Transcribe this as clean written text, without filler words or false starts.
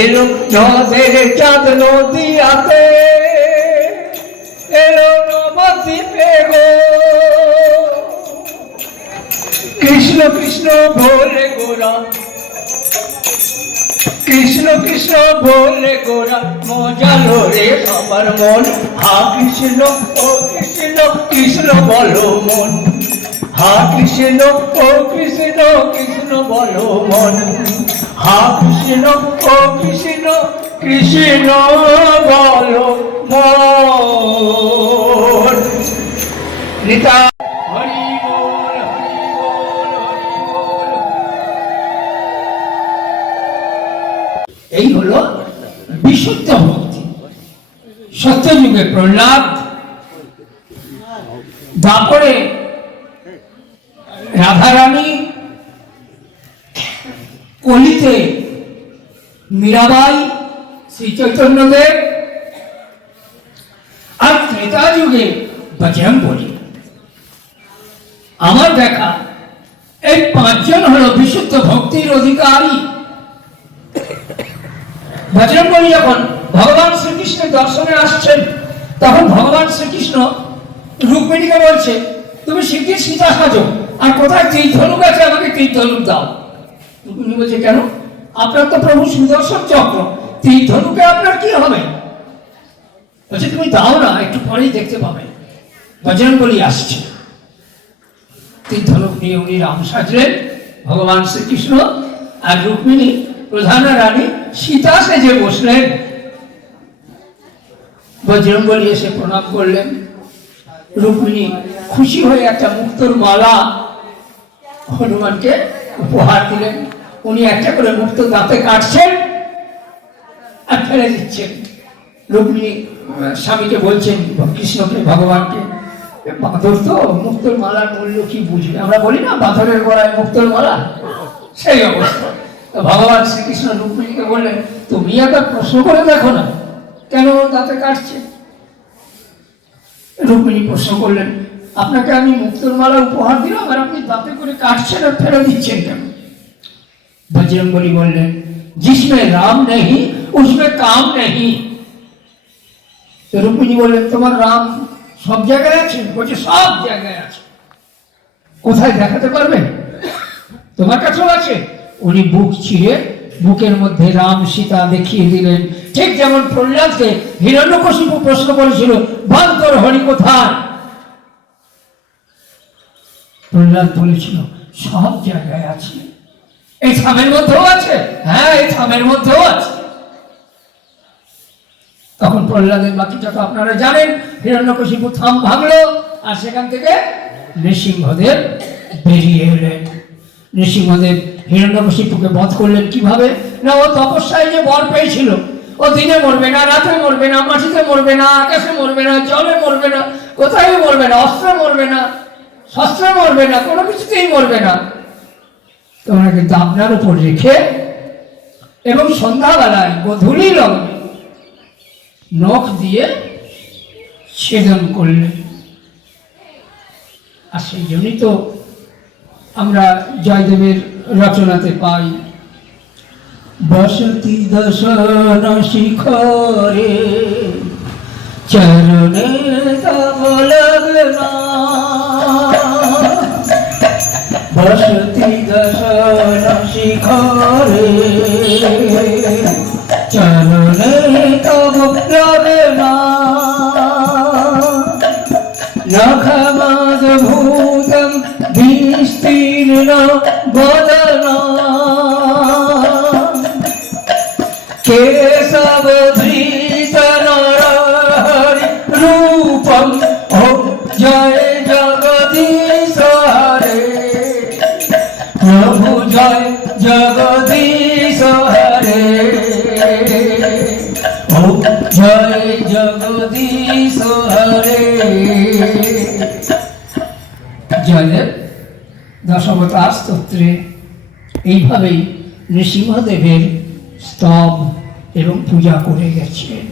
এলো নদের চাঁদ নদিয়াতে, এলো নবদ্বীপে গো, কৃষ্ণ কৃষ্ণ বলে গোরা, কৃষ্ণ কৃষ্ণ বলে গোরা, মজালো রে সবার মন। হা কৃষ্ণ ও কৃষ্ণ কৃষ্ণ বলো মন, হা কৃষ্ণ ও কৃষ্ণ কৃষ্ণ বলো মন, হা কৃষ্ণ ও কৃষ্ণ কৃষ্ণ বলো মন। নিতা হরি বল, হরি বল, হরি বল। এই হলো বিশুদ্ধ ভক্তি। সত্যযুগে প্রহ্লাদ, দ্বাপরে রাধারানী, কলিতে মীরাবাই, শ্রী চৈতন্যদেব, আর ত্রেতা যুগে বজরংবলী। আমার দেখা এই পাঁচজন হলো বিশুদ্ধ ভক্তির অধিকারী। বজরংবলী যখন ভগবান শ্রীকৃষ্ণের দর্শনে আসছেন, তখন ভগবান শ্রীকৃষ্ণ রুক্মিণীকে বলছে, তুমি শিগগির সীতা সাজো, আর কোথায় তীর ধনুক আছে আমাকে তীর ধনুক দাও। রুক্মিণী বলছে, কেন? আপনার তো প্রভু সুদর্শন চক্র, তীর ধনুকে আপনার কি হবে? বলছে, তুমি দাও না, একটু পরেই দেখতে পাবে বজরংবলী আসছে। তীর ধনুক নিয়ে উনি রাম সাজলেন, ভগবান শ্রীকৃষ্ণ আর রুক্মিণী প্রধান রানী সীতা সেজে বসলেন। বজরংবলী এসে প্রণাম করলেন। রুক্মিণী খুশি হয়ে একটা মুক্তোর মালা হনুমানকে উপহার দিলেন। উনি একটা করে মুক্তো দাঁতে কাটছেন আর ফেলে দিচ্ছেন। রুক্মিণী স্বামীকে বলছেন, কৃষ্ণকে, ভগবানকে, বাঁদর তো মুক্তোর মালার মূল্য কি বুঝবে? আমরা বলি না বাঁদরের গলায় মুক্তোর মালা, সেই অবস্থা। ভগবান শ্রীকৃষ্ণ রুক্মিণীকে বললেন, তুমি একবার প্রশ্ন করে দেখো না কেন ওর দাঁতে কাটছে। রুক্মিণী প্রশ্ন করলেন, আপনাকে আমি মুক্তোর মালা উপহার দিলাম আর আপনি দাঁতে করে কাটছেন আর ফেলে দিচ্ছেন কেন? বজরংবলী বললেন, जिसमें राम नहीं उसमें काम नहीं। তো রুক্মিণী বললেন, তোমার রাম সব জায়গায় আছে? বলছে, সব জায়গায় আছে। কোথায় দেখাতে পারবে? তোমার কাছেও আছে। উনি বুক ছিঁড়ে বুকের মধ্যে রাম সীতা দেখিয়ে দিলেন। ঠিক যেমন প্রহ্লাদকে হিরণ্যকশিপু প্রশ্ন করেছিল, বল তোর হরি কোথায়? প্রহ্লাদ বলেছিল, সব জায়গায় আছে। এই থামের মধ্যেও আছে। হ্যাঁ, এই থামের মধ্যেও আছে। তখন প্রহ্লাদের বাকিটা তো আপনারা জানেন। হিরণ্যকশিপু থাম ভাঙলো আর সেখান থেকে নৃসিংহদেব বেরিয়ে এলেন। নৃসিংহদেব হিরণ্যকশিপুকে বধ করলেন কিভাবে? না, ও তপস্যায় যে বর পেয়েছিল, ও দিনে মরবে না, রাতে মরবে না, মাটিতে মরবে না, আকাশে মরবে না, জলে মরবে না, কোথায় মরবে না, অস্ত্রে মরবে না, শস্ত্রে মরবে না, কোনো কিছুতেই মরবে না। তোমরা কিন্তু আপনার উপর রেখে এবং সন্ধ্যাবেলায় গধূলি লগ্নে নখ দিয়ে ছেদন করলেন। আর সেই জন্যই তো আমরা জয়দেবের রচনাতে পাই, বসতি দশন শিখরে চরণে তব লগনা, বসতি দশন শিখরে চরণে তব লগনা, নখমাদভূতম বিস্তীর্ণ বদনা, কেশবধৃত নরহরি রূপম। ও জয় জগদীশ হরে, প্রভু জয় জগদীশ হরে, ও জয় জগদীশ হরে। জয়দেব দশাবতার স্তোত্রে এইভাবেই নৃসিংহদেবের স্তব এবং পূজা করে গেছেন।